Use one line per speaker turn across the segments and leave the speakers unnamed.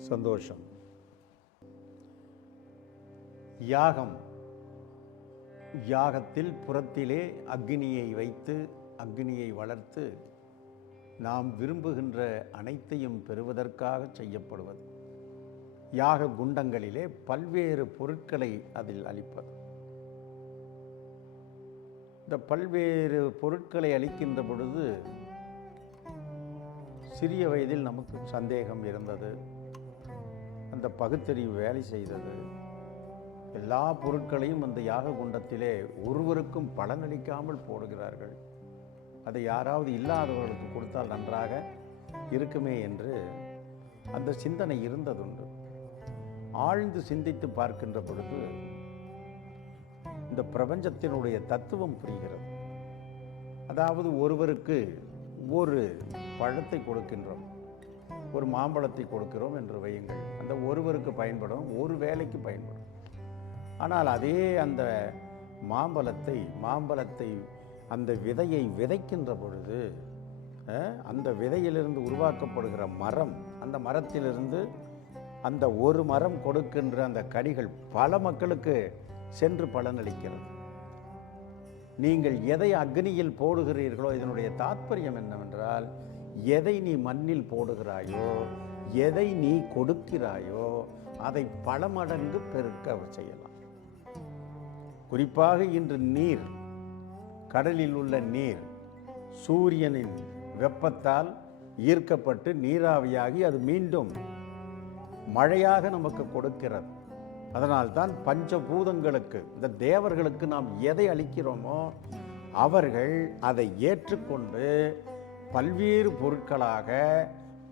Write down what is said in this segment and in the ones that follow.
சந்தோஷம். யாகம். யாகத்தில் புறத்திலே அக்னியை வைத்து அக்னியை வளர்த்து நாம் விரும்புகின்ற அனைத்தையும் பெறுவதற்காக செய்யப்படுவது. யாக குண்டங்களிலே பல்வேறு பொருட்களை அதில் அளிப்பது. இந்த பல்வேறு பொருட்களை அளிக்கின்ற பொழுது சிறிய வயதில் நமக்கு சந்தேகம் இருந்தது. அந்த பகுத்தறிவு வேலை செய்தது. எல்லா பொருட்களையும் அந்த யாக குண்டத்திலே ஒருவருக்கும் பலனளிக்காமல் போடுகிறார்கள். அதை யாராவது இல்லாதவர்களுக்கு கொடுத்தால் நன்றாக இருக்குமே என்று அந்த சிந்தனை இருந்ததுண்டு. ஆழ்ந்து சிந்தித்து பார்க்கின்ற பொழுது இந்த பிரபஞ்சத்தினுடைய தத்துவம் புரிகிறது. அதாவது ஒருவருக்கு ஒரு பழத்தை கொடுக்கின்றோம். ஒரு மாம்பழத்தை கொடுக்கிறோம் என்று வையுங்கள். அந்த ஒருவருக்கு பயன்படும் ஒரு வேலைக்கு பயன்படும். ஆனால் அதே அந்த மாம்பழத்தை மாம்பழத்தை அந்த விதையை விதைக்கின்ற பொழுது அந்த விதையிலிருந்து உருவாக்கப்படுகிற மரம் அந்த மரத்திலிருந்து அந்த ஒரு மரம் கொடுக்கின்ற அந்த கடிகள் பல மக்களுக்கு சென்று பலனளிக்கிறது. நீங்கள் எதை அக்னியில் போடுகிறீர்களோ இதனுடைய தாற்பயம் என்னவென்றால் எதை நீ மண்ணில் போடுகிறாயோ எதை நீ கொடுக்கிறாயோ அதை பல மடங்கு பெருக்க செய்யலாம். குறிப்பாக இன்று நீர் கடலில் உள்ள நீர் சூரியனின் வெப்பத்தால் ஈர்க்கப்பட்டு நீராவியாகி அது மீண்டும் மழையாக நமக்கு கொடுக்கிறது. அதனால்தான் பஞ்சபூதங்களுக்கு இந்த தேவர்களுக்கு நாம் எதை அளிக்கிறோமோ அவர்கள் அதை ஏற்றுக்கொண்டு பல்வேறு பொருட்களாக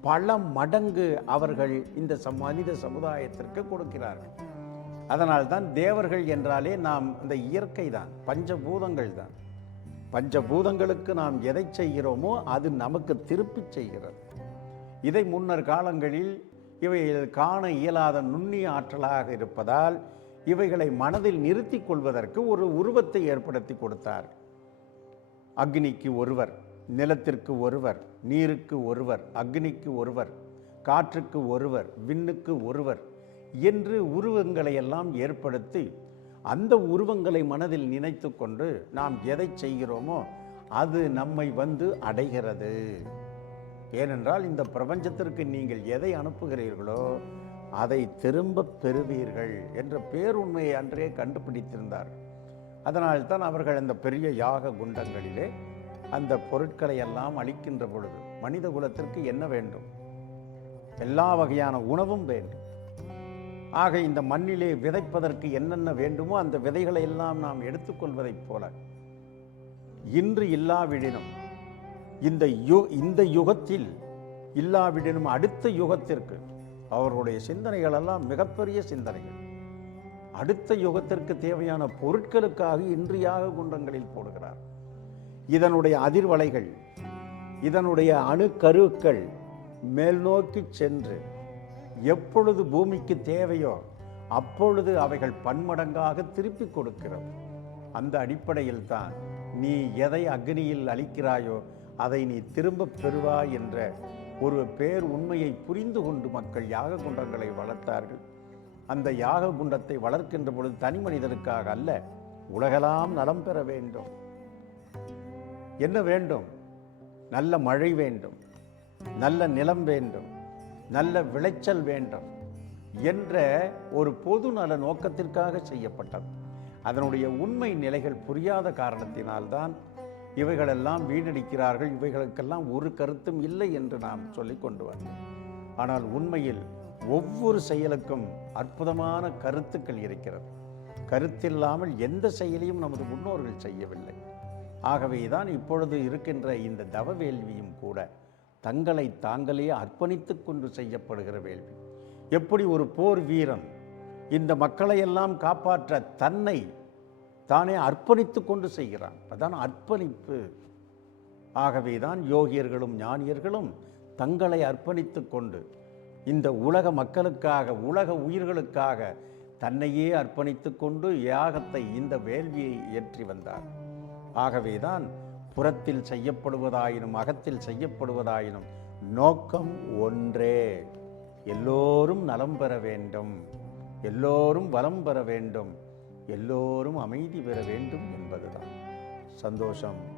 பல மடங்கு அவர்கள் இந்த மனித சமுதாயத்திற்கு கொடுக்கிறார்கள். அதனால்தான் தேவர்கள் என்றாலே நாம் இந்த இயற்கை தான் பஞ்சபூதங்கள் தான். பஞ்சபூதங்களுக்கு நாம் எதை செய்கிறோமோ அது நமக்கு திருப்பிச் செய்கிறது. இதை முன்னர் காலங்களில் இவைகள் காண இயலாத நுண்ணிய ஆற்றலாக இருப்பதால் இவைகளை மனதில் நிறுத்திக் கொள்வதற்கு ஒரு உருவத்தை ஏற்படுத்தி கொடுத்தார். அக்னிக்கு ஒருவர். நிலத்திற்கு ஒருவர் நீருக்கு ஒருவர் அக்னிக்கு ஒருவர் காற்றுக்கு ஒருவர் விண்ணுக்கு ஒருவர் என்று உருவங்களை எல்லாம் ஏற்படுத்தி அந்த உருவங்களை மனதில் நினைத்து கொண்டு நாம் எதை செய்கிறோமோ அது நம்மை வந்து அடைகிறது. ஏனென்றால் இந்த பிரபஞ்சத்திற்கு நீங்கள் எதை அனுப்புகிறீர்களோ அதை திரும்ப பெறுவீர்கள் என்ற பேருண்மையை அன்றே கண்டுபிடித்திருந்தார். அதனால்தான் அவர்கள் அந்த பெரிய யாக குண்டங்களிலே அந்த பொருட்களை எல்லாம் அளிக்கின்ற பொழுது மனித குலத்திற்கு என்ன வேண்டும்? எல்லா வகையான உணவும் வேண்டும். ஆக இந்த மண்ணிலே விதைப்பதற்கு என்னென்ன வேண்டுமோ அந்த விதைகளை எல்லாம் நாம் எடுத்துக்கொள்வதைப் போல இன்று இல்லாவிடினும் இந்த யு இந்த யுகத்தில் இல்லாவிடினும் அடுத்த யுகத்திற்கு அவர்களுடைய சிந்தனைகள் எல்லாம் மிகப்பெரிய சிந்தனைகள். அடுத்த யுகத்திற்கு தேவையான பொருட்களுக்காக இன்றியாக குண்டங்களில் போடுகிறார். இதனுடைய அதிர்வலைகள் இதனுடைய அணுக்கருக்கள் மேல் நோக்கி சென்று எப்பொழுது பூமிக்கு தேவையோ அப்பொழுது அவைகள் பன்மடங்காக திருப்பி கொடுக்கிறது. அந்த அடிப்படையில் தான் நீ எதை அக்னியில் அளிக்கிறாயோ அதை நீ திரும்பப் பெறுவாய் என்ற ஒரு பேர் உண்மையை புரிந்து கொண்டு மக்கள் யாக குண்டங்களை வளர்த்தார்கள். அந்த யாக குண்டத்தை வளர்க்கின்ற பொழுது தனி மனிதனுக்காக அல்ல உலகெல்லாம் நலம் பெற வேண்டும். என்ன வேண்டும்? நல்ல மழை வேண்டும். நல்ல நிலம் வேண்டும். நல்ல விளைச்சல் வேண்டும் என்ற ஒரு பொது நல நோக்கத்திற்காக செய்யப்பட்டது. அதனுடைய உண்மை நிலைகள் புரியாத காரணத்தினால்தான் இவைகளெல்லாம் வீணடிக்கிறார்கள். இவைகளுக்கெல்லாம் ஒரு கருத்தும் இல்லை என்று நாம் சொல்லி கொண்டு வந்தோம். ஆனால் உண்மையில் ஒவ்வொரு செயலுக்கும் அற்புதமான கருத்துக்கள் இருக்கிறது. கருத்தில்லாமல் எந்த செயலையும் நமது முன்னோர்கள் செய்யவில்லை. ஆகவே தான் இப்பொழுது இருக்கின்ற இந்த தவ வேள்வியும் கூட தங்களை தாங்களே அர்ப்பணித்து கொண்டு செய்யப்படுகிற வேள்வி. எப்படி ஒரு போர் வீரன் இந்த மக்களையெல்லாம் காப்பாற்ற தன்னை தானே அர்ப்பணித்து கொண்டு செய்கிறான். அதான் அர்ப்பணிப்பு. ஆகவே தான் யோகியர்களும் ஞானியர்களும் தங்களை அர்ப்பணித்து கொண்டு இந்த உலக மக்களுக்காக உலக உயிர்களுக்காக தன்னையே அர்ப்பணித்து கொண்டு யாகத்தை இந்த வேள்வியை ஏற்றி வந்தார் ஆகவேதான் புறத்தில் செய்யப்படுவதாயினும் அகத்தில் செய்யப்படுவதாயினும் நோக்கம் ஒன்றே. எல்லோரும் நலம் பெற வேண்டும். எல்லோரும் வளம் பெற வேண்டும். எல்லோரும் அமைதி பெற வேண்டும் என்பதுதான். சந்தோஷம்.